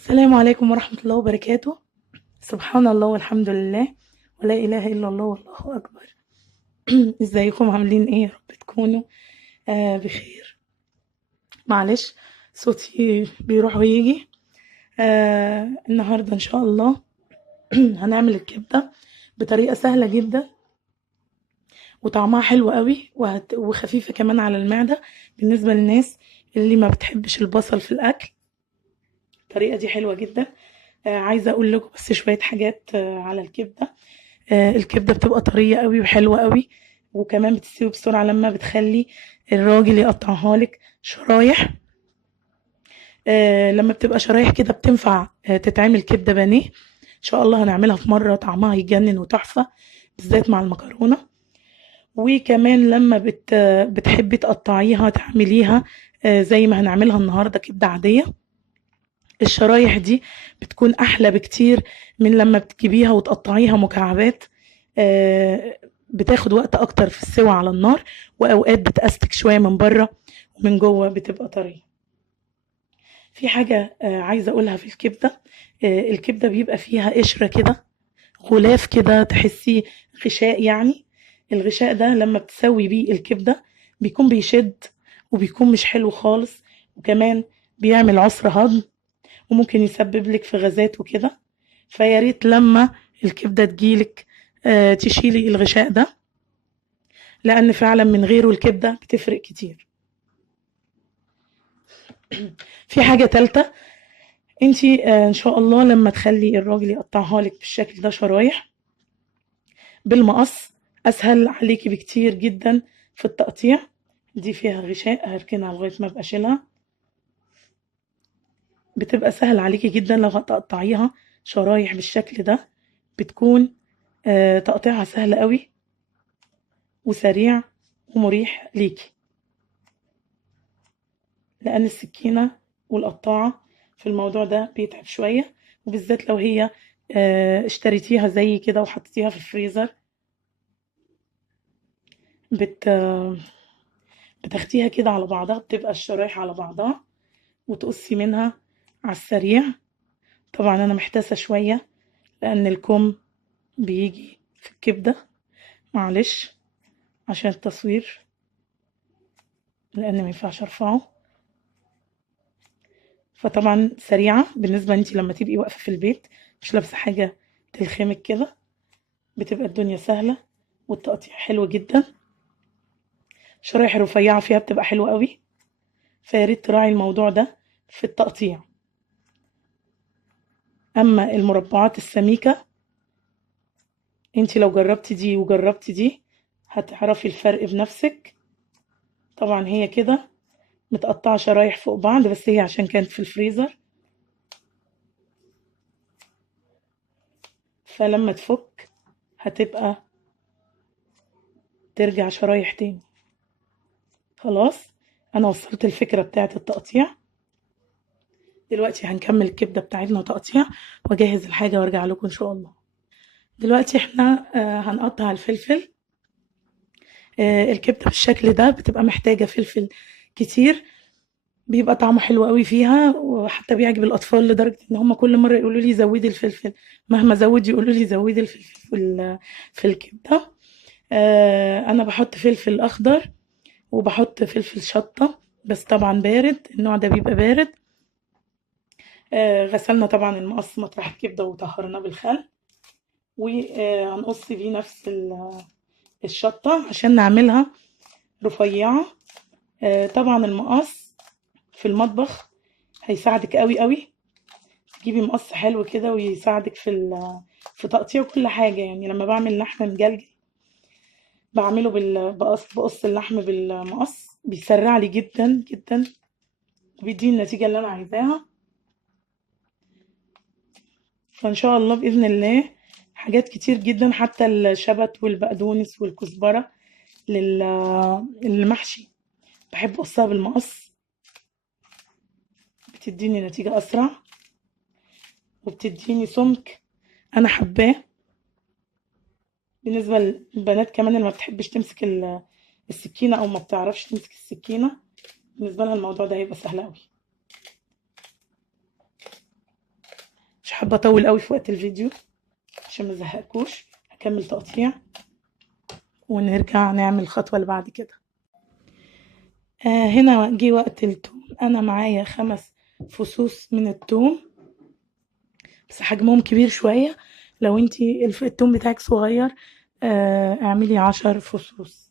السلام عليكم ورحمة الله وبركاته. سبحان الله والحمد لله ولا إله إلا الله والله أكبر. ازيكم عاملين ايه؟ يا رب تكونوا بخير. معلش صوتي بيروح ويجي. النهاردة إن شاء الله هنعمل الكبدة بطريقة سهلة جدا وطعمها حلو قوي وخفيفة كمان على المعدة بالنسبة للناس اللي ما بتحبش البصل في الأكل. الطريقة دي حلوة جدا. عايزة أقول لكم بس شوية حاجات على الكبدة. الكبدة بتبقى طرية قوي وحلوة قوي، وكمان بتستوي بسرعة لما بتخلي الراجل يقطعها لك شرايح. لما بتبقى شرايح كده بتنفع تتعمل كبدة بانيه. ان شاء الله هنعملها في مرة طعمها يجنن وتحفة، بالذات مع المكرونة. وكمان لما بتحبي تقطعيها تعمليها زي ما هنعملها النهاردة كبدة عادية. الشرايح دي بتكون احلى بكتير من لما بتجيبيها وتقطعيها مكعبات. بتاخد وقت اكتر في السوى على النار، واوقات بتأستك شوية من بره ومن جوه بتبقى طرية. في حاجة عايزة اقولها في الكبدة. الكبدة بيبقى فيها قشرة كده، غلاف كده تحسيه غشاء يعني. الغشاء ده لما بتسوي بيه الكبدة بيكون بيشد وبيكون مش حلو خالص، وكمان بيعمل عسر هضم وممكن يسبب لك في غازات وكده. فيا ريت لما الكبدة تجيلك تشيلي الغشاء ده، لأن فعلا من غيره الكبدة بتفرق كتير. في حاجة تالتة، انتي ان شاء الله لما تخلي الراجل يقطعها لك بالشكل ده شرايح بالمقص اسهل عليكي بكتير جدا في التقطيع. دي فيها غشاء هركنها لغاية ما ابقى اشيلها. بتبقى سهل عليكي جدا لو هتقطعيها شرايح بالشكل ده. بتكون تقطيعها سهل قوي وسريع ومريح ليكي، لأن السكينة والقطاعة في الموضوع ده بيتعب شوية، وبالذات لو هي اشتريتيها زي كده وحطيتيها في الفريزر. بت بتاخديها كده على بعضها، بتبقى الشرايح على بعضها وتقصي منها على السريع. طبعا أنا محتاسة شوية لأن الكم بيجي في الكبدة، معلش عشان التصوير، لأن مينفعش أرفعه. فطبعا سريعة بالنسبة انتي لما تبقي واقفة في البيت مش لابسة حاجة تلخمك كده، بتبقى الدنيا سهلة والتقطيع حلو جدا. شرايح رفيعة فيها بتبقى حلوة قوي، فياريت تراعي الموضوع ده في التقطيع. أما المربعات السميكة، انتي لو جربتي دي وجربتي دي هتعرفي الفرق بنفسك. طبعا هي كده متقطعة شرايح فوق بعض، بس هي عشان كانت في الفريزر، فلما تفك هتبقى ترجع شرايح تاني. خلاص، انا وصلت الفكرة بتاعت التقطيع. دلوقتي هنكمل الكبدة بتاعتنا تقطيع واجهز الحاجة وارجع لكم ان شاء الله. دلوقتي احنا هنقطع الفلفل. الكبدة بالشكل ده بتبقى محتاجة فلفل كتير، بيبقى طعمه حلو قوي فيها، وحتى بيعجب الاطفال لدرجة ان هم كل مرة يقولوا لي زودي الفلفل. مهما زود يقولوا لي زودي الفلفل في الكبدة. انا بحط فلفل اخضر وبحط فلفل شطة، بس طبعا بارد، النوع ده بيبقى بارد. غسلنا طبعا المقص مطرح الكبدة وطهرناه بالخل، وهنقص بيه نفس الشطة عشان نعملها رفيعة. طبعا المقص في المطبخ هيساعدك قوي قوي. تجيبي مقص حلو كده ويساعدك في تقطيع كل حاجة. يعني لما بعمل لحم مجلجل بعمله بقص اللحم بالمقص، بيسرع لي جدا جدا وبيديني النتيجة اللي أنا عايزاها. فإن شاء الله بإذن الله حاجات كتير جدا، حتى الشبت والبقدونس والكزبرة للمحشي بحب أقصها بالمقص، بتديني نتيجة أسرع وبتديني سمك أنا حباه. بالنسبة للبنات كمان اللي ما بتحبش تمسك السكينة أو ما بتعرفش تمسك السكينة، بالنسبة لها الموضوع ده هيبقى سهل أوي. حابه اطول قوي في وقت الفيديو عشان ما ازهقكوش. هكمل تقطيع ونرجع نعمل الخطوه اللي بعد كده. هنا جه وقت التوم. انا معايا 5 فصوص من التوم بس حجمهم كبير شويه. لو انتي التوم بتاعك صغير اعملي 10 فصوص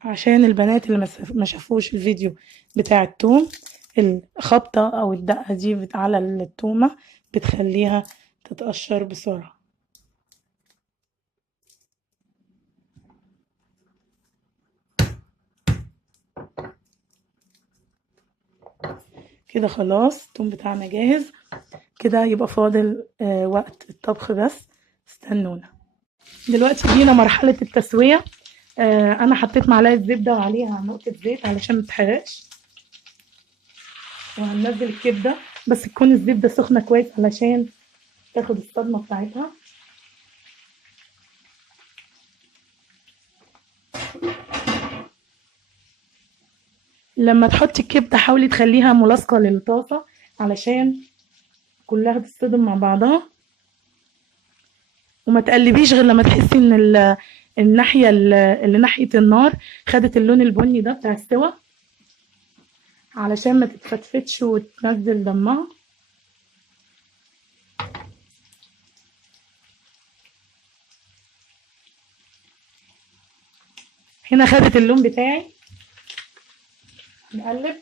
عشان البنات اللي ما شافوش الفيديو بتاع التوم. الخبطة او الدقة دي على التومة بتخليها تتقشر بسرعة. كده خلاص التوم بتاعنا جاهز. كده يبقى فاضل وقت الطبخ بس. استنونا. دلوقتي جينا مرحلة التسوية. انا حطيت معلقة زبدة وعليها نقطة زيت علشان متحرقش. وهننزل الكبدة بس تكون الزبدة سخنة كويس علشان تاخد الصدمة بتاعتها. لما تحطي الكبدة حاولي تخليها ملاصقة للطاسة علشان كلها تتصدم مع بعضها. وما تقلبيش غير لما تحسي ان الناحية اللي ناحية النار خدت اللون البني ده بتاع السوا علشان ما تتفتفتش وتنزل دمها. هنا خدت اللون بتاعي. نقلب.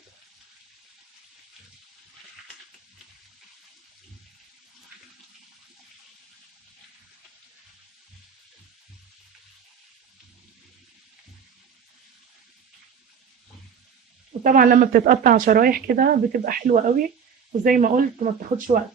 وطبعا لما بتتقطع شرايح كده بتبقى حلوة قوي وزي ما قلت ما بتاخدش وقت.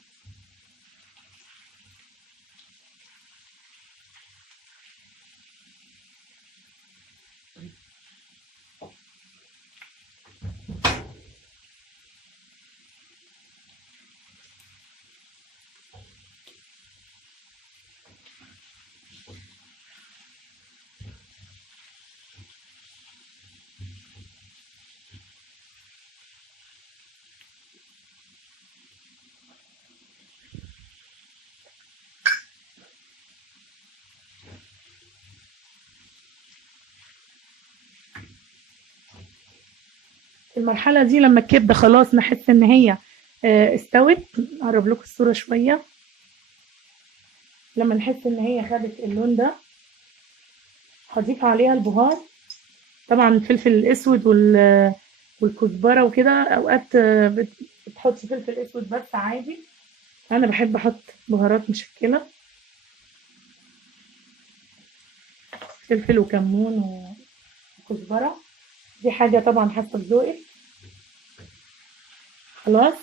في المرحلة دي لما الكبدة خلاص نحس ان هي استوت. اقرب لكم الصورة شوية. لما نحس ان هي خدت اللون ده هضيف عليها البهار. طبعا الفلفل الاسود والكزبرة وكده. اوقات بتحطي فلفل اسود بس عادي. انا بحب احط بهارات مشكلة فلفل وكمون وكزبرة. دي حاجة طبعا حسب ذوقك. خلاص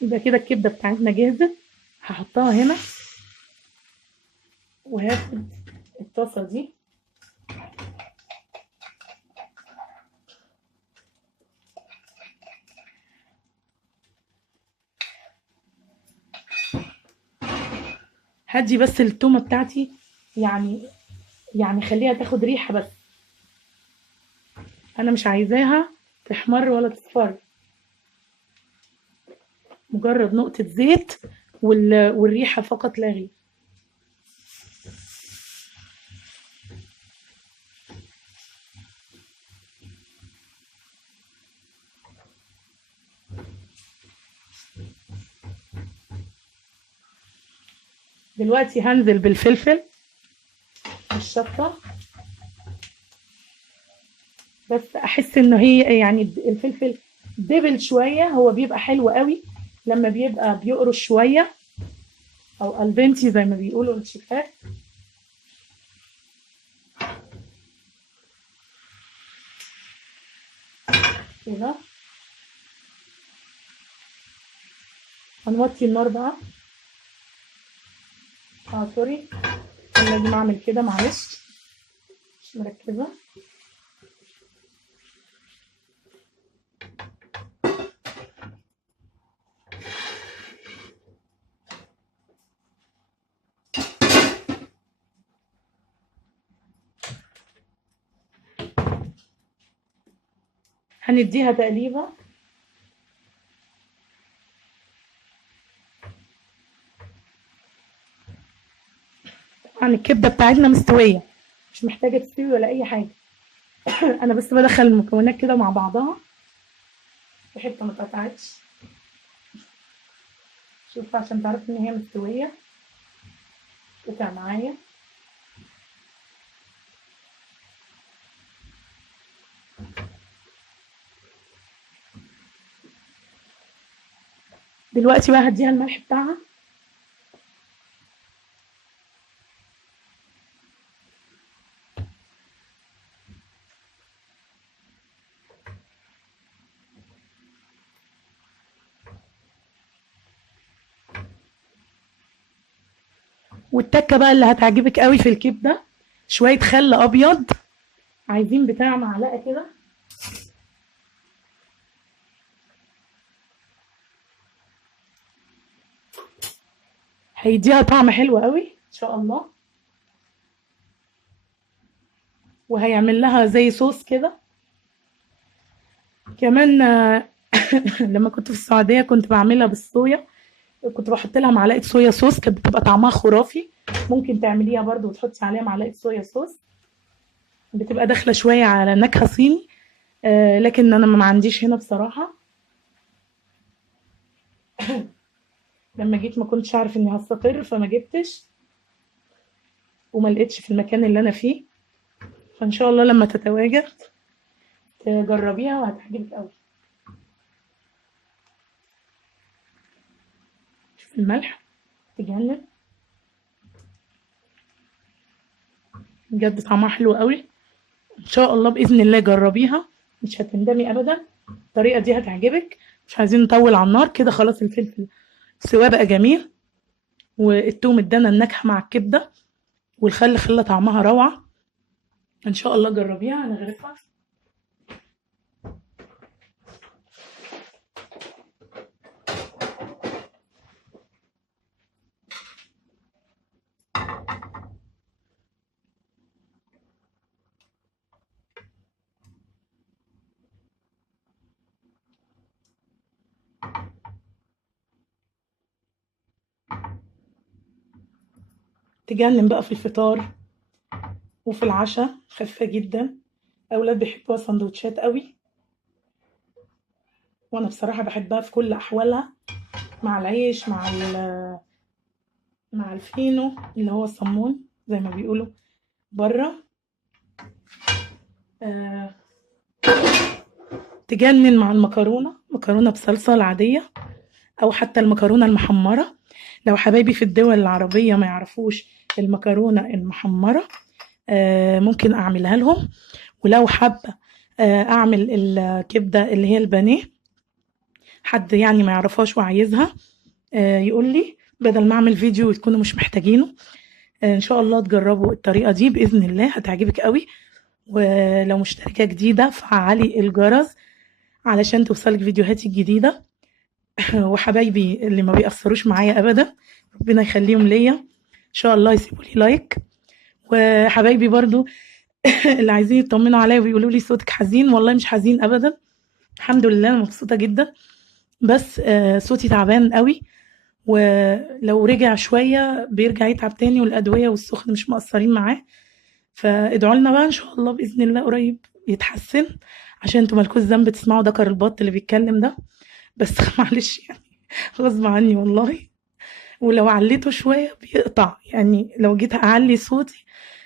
يبقى كده الكبدة بتاعتنا جاهزة. هحطها هنا وهاخد الطاسة دي هدي بس التومة بتاعتي يعني خليها تاخد ريحة بس. انا مش عايزاها تحمر ولا تصفر. مجرد نقطة زيت والريحة فقط لا غير. دلوقتي هنزل بالفلفل والشطة بس احس انه هي يعني الفلفل دبل شوية. هو بيبقى حلو قوي لما بيبقى بيقرش شوية او البنتي زي ما بيقولوا الشيفات. كده هنوطي النار بقى. سوري انا لازم اعمل كده معلش مش مركزة. هنديها تقليبة. طبعا الكبده بتاعتنا مستويه، مش محتاجه تستوي ولا اي حاجه. انا بس بدخل المكونات كده مع بعضها في حته ما اتقطعتش. شوف عشان تعرف ان هي مستويه. قطع معايا. دلوقتي بقى هديها الملح بتاعها. والتكه بقى اللي هتعجبك قوي في الكبده شويه خل ابيض، عايزين بتاع معلقه كده. هيديها طعم حلو قوي ان شاء الله، وهيعمل لها زي صوص كده كمان. لما كنت في السعوديه كنت بعملها بالصويا، كنت بحط لها معلقه صويا صوص، كانت بتبقى طعمها خرافي. ممكن تعمليها برضو وتحطي عليها معلقه صويا صوص، بتبقى داخله شويه على نكهه صيني. لكن انا ما عنديش هنا بصراحه. لما جيت ما كنتش عارف اني هستقر فما جبتش، وما لقيتش في المكان اللي انا فيه. فان شاء الله لما تتواجد تجربيها وهتعجبك قوي. شوف الملح تجنن بجد، طعمها حلو قوي. ان شاء الله باذن الله جربيها مش هتندمي ابدا. الطريقه دي هتعجبك. مش عايزين نطول على النار كده، خلاص الفلفل سواه بقى جميل، والثوم ادانا النكهه مع الكبده، والخل خلى طعمها روعه. ان شاء الله جربيها. هنغرفها. تجنن بقى في الفطار وفي العشاء، خفيفه جدا. اولاد بيحبوها سندوتشات قوي، وانا بصراحه بحبها في كل احوالها، مع العيش، مع الفينو اللي هو الصمون زي ما بيقولوا بره. آه تجنن مع المكرونه، مكرونه بصلصه العاديه، او حتى المكرونه المحمره. لو حبايبي في الدول العربيه ما يعرفوش المكرونه المحمره، ممكن اعملها لهم. ولو حابه اعمل الكبده اللي هي البانيه، حد يعني ما يعرفهاش وعايزها يقول لي، بدل ما اعمل فيديو وتكونوا مش محتاجينه. ان شاء الله تجربوا الطريقه دي باذن الله هتعجبك قوي. ولو مشتركه جديده فعلي الجرس علشان توصلك فيديوهاتي الجديده. وحبايبي اللي ما بيأثروش معايا ابدا ربنا يخليهم ليا، ان شاء الله يسيبوا لي لايك. وحبايبي برضو اللي عايزين يطمنوا عليا ويقولوا لي صوتك حزين، والله مش حزين ابدا، الحمد لله انا مبسوطه جدا. بس صوتي تعبان قوي، ولو رجع شويه بيرجع يتعب تاني، والادويه والسخن مش مقصرين معاه. فادعوا لنا بقى ان شاء الله باذن الله قريب يتحسن، عشان انتوا مالكوش ذنب تسمعوا دكر البط اللي بيتكلم ده. بس معلش يعني غصب عني والله. ولو عليته شويه بيقطع، يعني لو جيت اعلي صوتي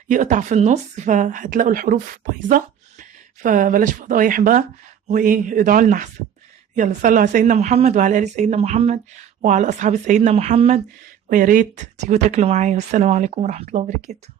يقطع في النص، فهتلاقوا الحروف بايظه. فبلاش فضايح بقى، وايه ادعوا لنا احسن. يلا صلوا على سيدنا محمد وعلى ال سيدنا محمد وعلى اصحاب سيدنا محمد، ويا ريت تيجوا تاكلوا معايا. والسلام عليكم ورحمه الله وبركاته.